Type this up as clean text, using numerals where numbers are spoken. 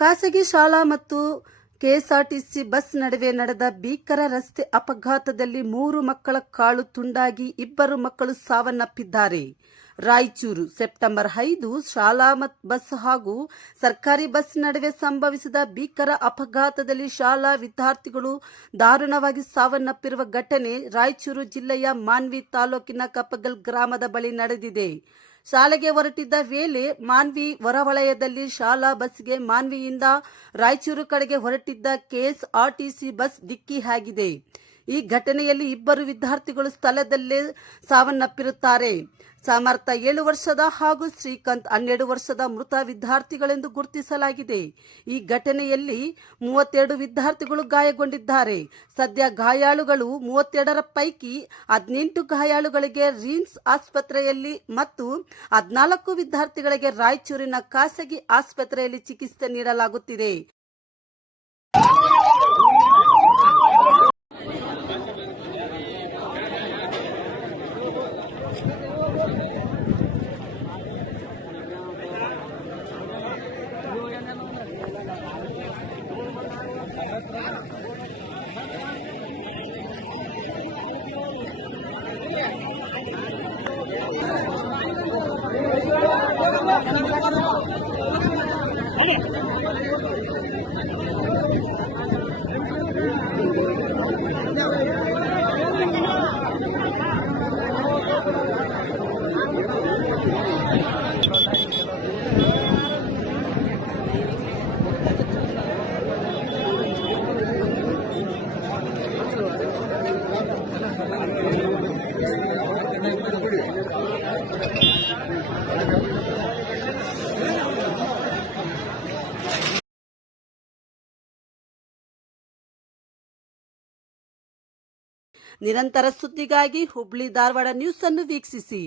ಖಾಸಗಿ ಶಾಲಾ ಮತ್ತು ಕೆಎಸ್ಆರ್ಟಿಸಿ ಬಸ್ ನಡುವೆ ನಡೆದ ಭೀಕರ ರಸ್ತೆ ಅಪಘಾತದಲ್ಲಿ 3 ಮಕ್ಕಳ ಕಾಲು ತುಂಡಾಗಿ 2 ಮಕ್ಕಳು ಸಾವನ್ನಪ್ಪಿದ್ದಾರೆ. ರಾಯಚೂರು ಸೆಪ್ಟೆಂಬರ್ 5 ಶಾಲಾ ಬಸ್ ಹಾಗೂ ಸರ್ಕಾರಿ ಬಸ್ ನಡುವೆ ಸಂಭವಿಸಿದ ಭೀಕರ ಅಪಘಾತದಲ್ಲಿ ಶಾಲಾ ವಿದ್ಯಾರ್ಥಿಗಳು ದಾರುಣವಾಗಿ ಸಾವನ್ನಪ್ಪಿರುವ ಘಟನೆ ರಾಯಚೂರು ಜಿಲ್ಲೆಯ ಮಾನ್ವಿ ತಾಲೂಕಿನ ಕಪ್ಪಗಲ್ ಗ್ರಾಮದ ಬಳಿ ನಡೆದಿದೆ. ಶಾಲೆಗೆ ಹೊರಟಿದ್ದ ವೇಳೆ ಮಾನ್ವಿ ಹೊರವಲಯದಲ್ಲಿ ಶಾಲಾ ಬಸ್ಗೆ ಮಾನ್ವಿಯಿಂದ ರಾಯಚೂರು ಕಡೆಗೆ ಹೊರಟಿದ್ದ ಕೆಎಸ್ಆರ್ಟಿಸಿ ಬಸ್ ಡಿಕ್ಕಿ ಆಗಿದೆ. ಈ ಘಟನೆಯಲ್ಲಿ 2 ವಿದ್ಯಾರ್ಥಿಗಳು ಸ್ಥಳದಲ್ಲೇ ಸಾವನ್ನಪ್ಪಿರುತ್ತಾರೆ. ಸಮರ್ಥ 7 ವರ್ಷದ ಹಾಗೂ ಶ್ರೀಕಾಂತ್ 12 ವರ್ಷದ ಮೃತ ವಿದ್ಯಾರ್ಥಿಗಳೆಂದು ಗುರುತಿಸಲಾಗಿದೆ. ಈ ಘಟನೆಯಲ್ಲಿ 32 ವಿದ್ಯಾರ್ಥಿಗಳು ಗಾಯಗೊಂಡಿದ್ದಾರೆ. ಸದ್ಯ ಗಾಯಾಳುಗಳು 32ರ ಪೈಕಿ 18 ಗಾಯಾಳುಗಳಿಗೆ ರಿಮ್ಸ್ ಆಸ್ಪತ್ರೆಯಲ್ಲಿ ಮತ್ತು 14 ವಿದ್ಯಾರ್ಥಿಗಳಿಗೆ ರಾಯಚೂರಿನ ಖಾಸಗಿ ಆಸ್ಪತ್ರೆಯಲ್ಲಿ ಚಿಕಿತ್ಸೆ ನೀಡಲಾಗುತ್ತಿದೆ. ನಿರಂತರ ಸುದ್ದಿಗಾಗಿ ಹುಬ್ಳಿ ಧಾರವಾಡ ನ್ಯೂಸ್ ಅನ್ನು ವೀಕ್ಷಿಸಿ.